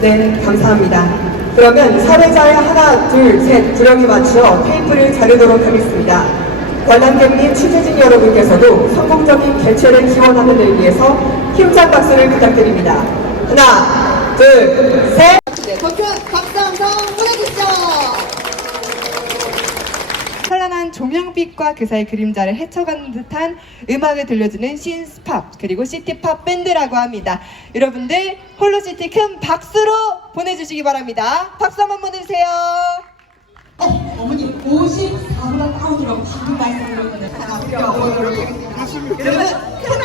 네, 감사합니다. 그러면 사례자의 하나, 둘, 셋 구령에 맞추어 테이프를 자르도록 하겠습니다. 관람객 및 취재진 여러분께서도 성공적인 개최를 기원하는 의미에서 힘찬 박수를 부탁드립니다. 하나, 둘, 셋! 네, 더큰 박수 함성 보내주시죠. 찬란한 조명빛과 그 사이 그림자를 헤쳐가는 듯한 음악을 들려주는 신스팝 그리고 시티팝 밴드라고 합니다. 여러분들 홀로시티 큰 박수로 보내주시기 바랍니다. 박수 한번 보내주세요. 어, 어머니 54보다 다운이라고 방금 말씀드렸는데 제가 배워보도록 하겠습니다. 여러분